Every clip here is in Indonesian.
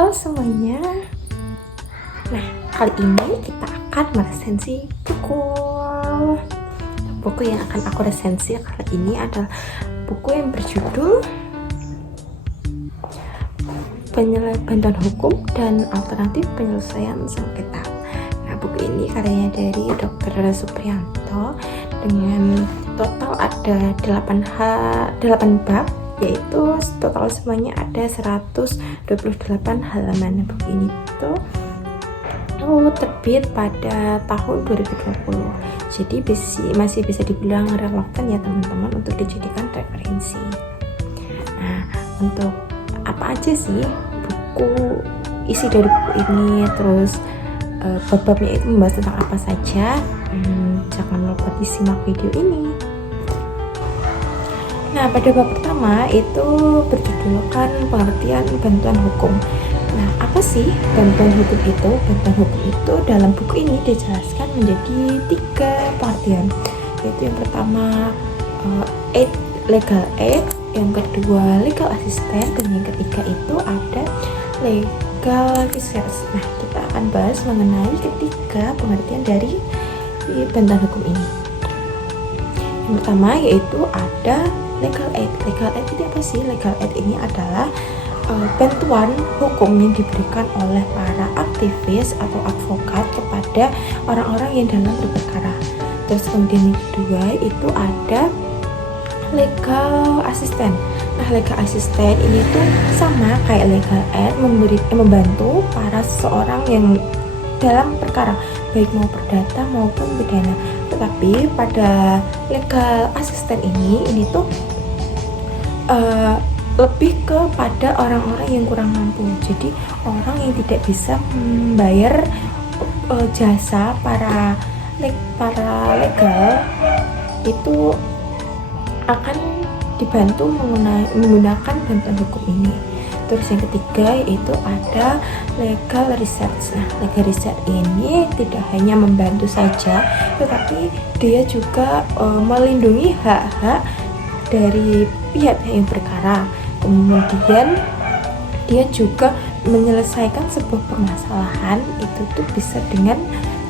Halo semuanya. Nah, kali ini kita akan meresensi buku. Buku yang akan aku resensi kali ini adalah buku yang berjudul Bantuan Hukum dan Alternatif Penyelesaian Sengketa. Nah, buku ini karyanya dari Dr. Supriyanto dengan total ada 8 bab, yaitu total semuanya ada 128 halaman. Buku ini tuh terbit pada tahun 2020, jadi masih bisa dibilang relevan ya teman-teman untuk dijadikan referensi. Nah, untuk apa aja sih buku isi dari buku ini, terus bab-babnya itu membahas tentang apa saja, jangan lupa disimak video ini. Nah, pada bab pertama itu berjudulkan pengertian bantuan hukum. Nah, apa sih bantuan hukum itu? Bantuan hukum itu dalam buku ini dijelaskan menjadi 3 pengertian, yaitu yang pertama legal aid, yang kedua legal assistance, dan yang ketiga itu ada legal research. Nah, kita akan bahas mengenai ketiga pengertian dari bantuan hukum ini. Yang pertama yaitu ada legal aid. Legal aid itu apa sih? Legal aid ini adalah bantuan hukum yang diberikan oleh para aktivis atau advokat kepada orang-orang yang dalam berperkara. Terus kemudian yang kedua itu ada legal assistant. Nah, legal assistant ini tuh sama kayak legal aid, membantu para seseorang yang dalam perkara, baik mau perdata maupun pidana. Tetapi pada legal assistant ini tuh lebih kepada orang-orang yang kurang mampu. Jadi orang yang tidak bisa membayar jasa para legal itu akan dibantu menggunakan bantuan hukum ini. Terus yang ketiga yaitu ada legal research. Nah, legal research ini tidak hanya membantu saja, tetapi dia juga melindungi hak-hak dari pihak yang berkara. Kemudian dia juga menyelesaikan sebuah permasalahan itu tuh bisa dengan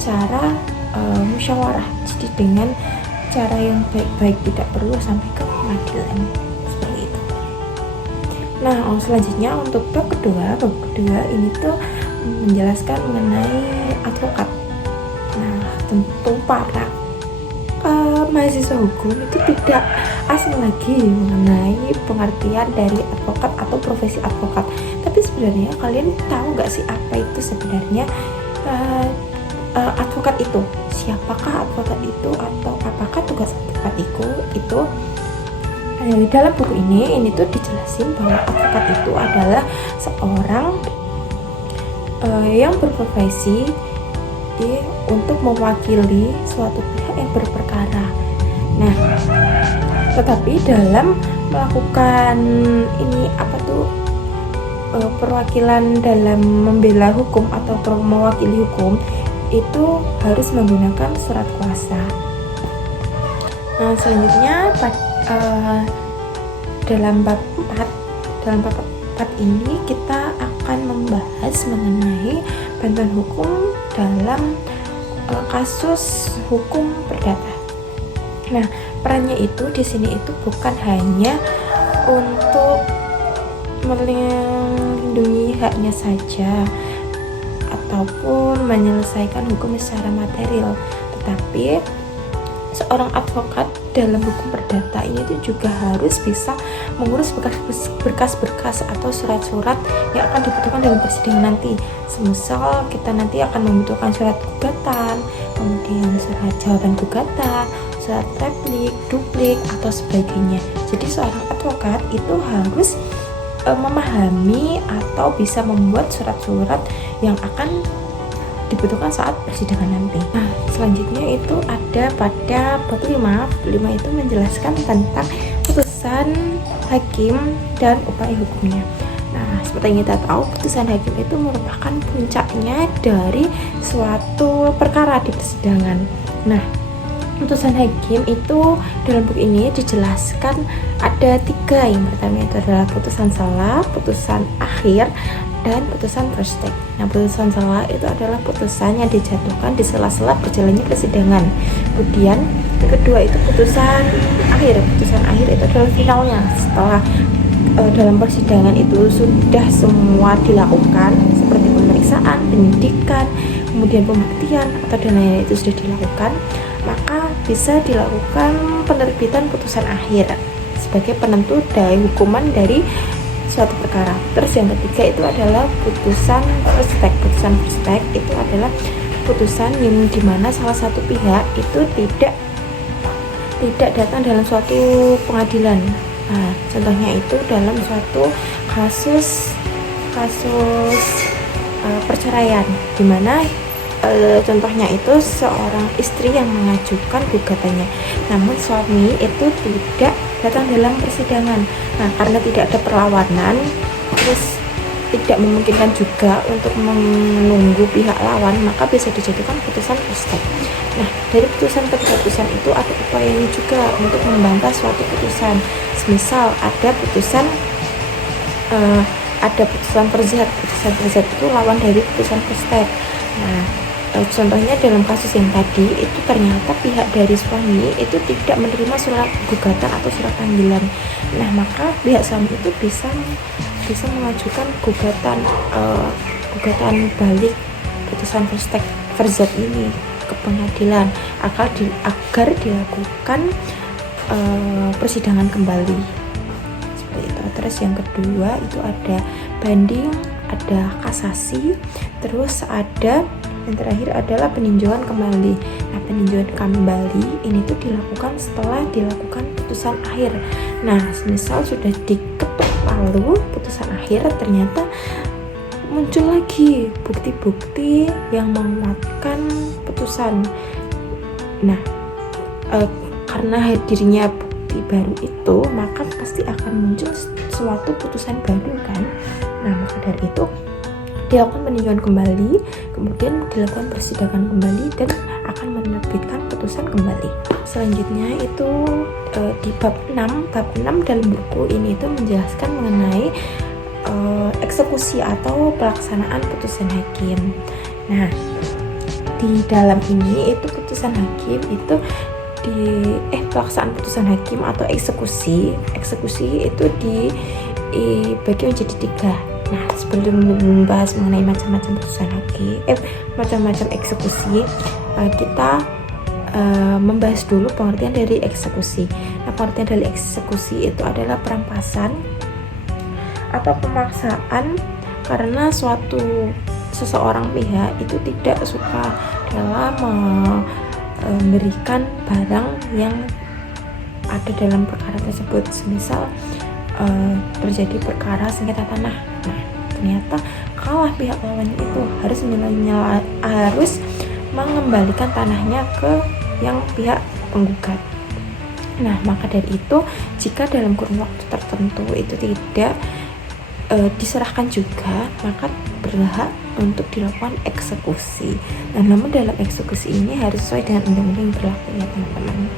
cara musyawarah. Jadi dengan cara yang baik-baik, tidak perlu sampai ke pengadilan seperti itu. Nah, selanjutnya untuk bab kedua ini tuh menjelaskan mengenai advokat. Nah, tentu para mahasiswa hukum itu tidak asing lagi mengenai pengertian dari advokat atau profesi advokat. Tapi sebenarnya kalian tahu nggak sih apa itu sebenarnya advokat itu? Siapakah advokat itu, atau apakah tugas advokat itu? Dalam buku ini tuh dijelasin bahwa advokat itu adalah seorang yang berprofesi untuk mewakili suatu pihak yang berperkara. Nah, tetapi dalam melakukan perwakilan dalam membela hukum atau mewakili hukum itu harus menggunakan surat kuasa. Nah, selanjutnya dalam bab 4 ini kita akan membahas mengenai bantuan hukum dalam kasus hukum perdata. Nah, perannya itu di sini itu bukan hanya untuk melindungi haknya saja ataupun menyelesaikan hukum secara material, tetapi seorang advokat dalam hukum perdata ini tuh juga harus bisa mengurus berkas-berkas atau surat-surat yang akan dibutuhkan dalam persidangan nanti. Semisal kita nanti akan membutuhkan surat gugatan, kemudian surat jawaban gugatan, surat replik, duplik, atau sebagainya. Jadi seorang advokat itu harus memahami atau bisa membuat surat-surat yang akan dibutuhkan saat persidangan nanti. Nah, selanjutnya itu ada pada bab 5 itu menjelaskan tentang putusan hakim dan upaya hukumnya. Nah, seperti yang kita tahu, putusan hakim itu merupakan puncaknya dari suatu perkara di persidangan. Nah, putusan hakim itu dalam buku ini dijelaskan ada 3. Yang pertama itu adalah putusan salah, putusan akhir, dan putusan first take. Nah, putusan sela itu adalah putusan yang dijatuhkan di sela-sela berjalannya persidangan. Kemudian yang kedua itu putusan akhir. Putusan akhir itu adalah finalnya setelah dalam persidangan itu sudah semua dilakukan seperti pemeriksaan, penyidikan, kemudian pembuktian atau dan lain-lain itu sudah dilakukan, maka bisa dilakukan penerbitan putusan akhir sebagai penentu dari hukuman dari suatu perkara. Terus yang ketiga itu adalah putusan first take. Putusan first take itu adalah putusan yang dimana salah satu pihak itu tidak datang dalam suatu pengadilan. Nah, contohnya itu dalam suatu kasus perceraian, dimana contohnya itu seorang istri yang mengajukan gugatannya, namun suami itu tidak datang dalam persidangan. Nah, karena tidak ada perlawanan, terus tidak memungkinkan juga untuk menunggu pihak lawan, maka bisa dijadikan putusan first take. Nah, dari putusan ke putusan itu ada upayanya juga untuk membantah suatu putusan. Misal ada putusan perzat. Putusan perzat itu lawan dari putusan first take. Nah, contohnya dalam kasus yang tadi itu ternyata pihak dari suami itu tidak menerima surat gugatan atau surat panggilan. Nah, maka pihak suami itu bisa mengajukan gugatan balik putusan first take perzat ini ke pengadilan agar dilakukan persidangan kembali seperti itu. Terus yang kedua itu ada banding, ada kasasi, terus ada yang terakhir adalah peninjauan kembali. Nah, peninjauan kembali ini tuh dilakukan setelah dilakukan putusan akhir. Nah, misal sudah diketuk palu putusan akhir, ternyata muncul lagi bukti-bukti yang menguatkan putusan. Nah, karena hadirnya bukti baru itu, maka pasti akan muncul suatu putusan baru kan. Nah, maka dari itu dilakukan peninjauan kembali, kemudian dilakukan persidangan kembali dan akan menerbitkan putusan kembali. Selanjutnya itu di bab 6 dalam buku ini itu menjelaskan mengenai eksekusi atau pelaksanaan putusan hakim. Nah, di dalam ini itu putusan hakim itu pelaksanaan putusan hakim atau eksekusi itu dibagi menjadi 3. Nah, sebelum membahas mengenai macam-macam putusan hakim, macam-macam eksekusi, kita membahas dulu pengertian dari eksekusi. Nah, pengertian dari eksekusi itu adalah perampasan atau pemaksaan karena seseorang pihak itu tidak suka dalam memberikan barang yang ada dalam perkara tersebut. Semisal terjadi perkara sengketa tanah, nah ternyata kalah pihak lawannya itu harus mengembalikan tanahnya ke yang pihak penggugat. Nah, maka dari itu jika dalam kurun waktu tertentu itu tidak diserahkan juga, maka berhak untuk dilakukan eksekusi. Nah, namun dalam eksekusi ini harus sesuai dengan undang-undang yang berlaku ya teman-teman.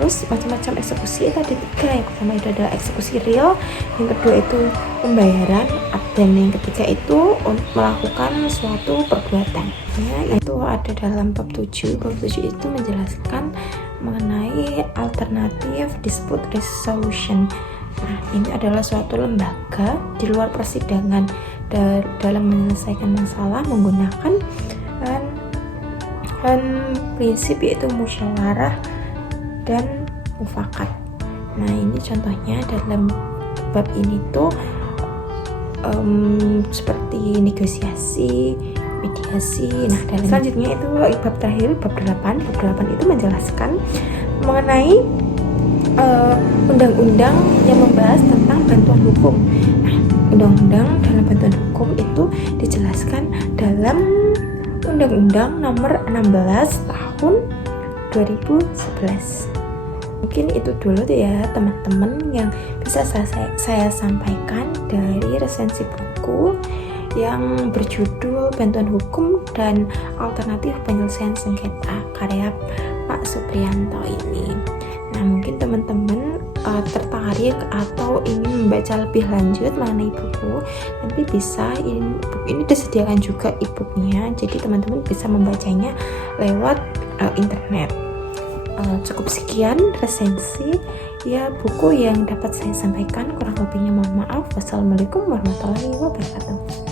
Terus macam-macam eksekusi itu ada 3. Yang pertama itu adalah eksekusi real, yang kedua itu pembayaran, dan yang ketiga itu melakukan suatu perbuatan. Ya, itu ada dalam bab 7. Bab 7 itu menjelaskan mengenai alternatif dispute resolution. Nah, ini adalah suatu lembaga di luar persidangan dalam menyelesaikan masalah menggunakan prinsip yaitu musyawarah dan mufakat. Nah, ini contohnya dalam bab ini tuh seperti negosiasi, mediasi. Nah, dan selanjutnya itu bab terakhir, bab 8. Bab 8 itu menjelaskan mengenai undang-undang yang membahas tentang bantuan hukum. Nah, undang-undang dalam bantuan hukum itu dijelaskan dalam Undang-Undang Nomor 16 Tahun 2011. Mungkin itu dulu ya teman-teman yang bisa saya sampaikan dari resensi buku yang berjudul Bantuan Hukum dan Alternatif Penyelesaian Sengketa karya Pak Supriyanto ini. Nah, mungkin teman-teman tertarik tertarik atau ingin membaca lebih lanjut mengenai buku, nanti bisa buku ini disediakan juga e-booknya, jadi teman-teman bisa membacanya lewat internet. Cukup sekian resensi ya buku yang dapat saya sampaikan, kurang lebihnya mohon maaf. Wassalamualaikum warahmatullahi wabarakatuh.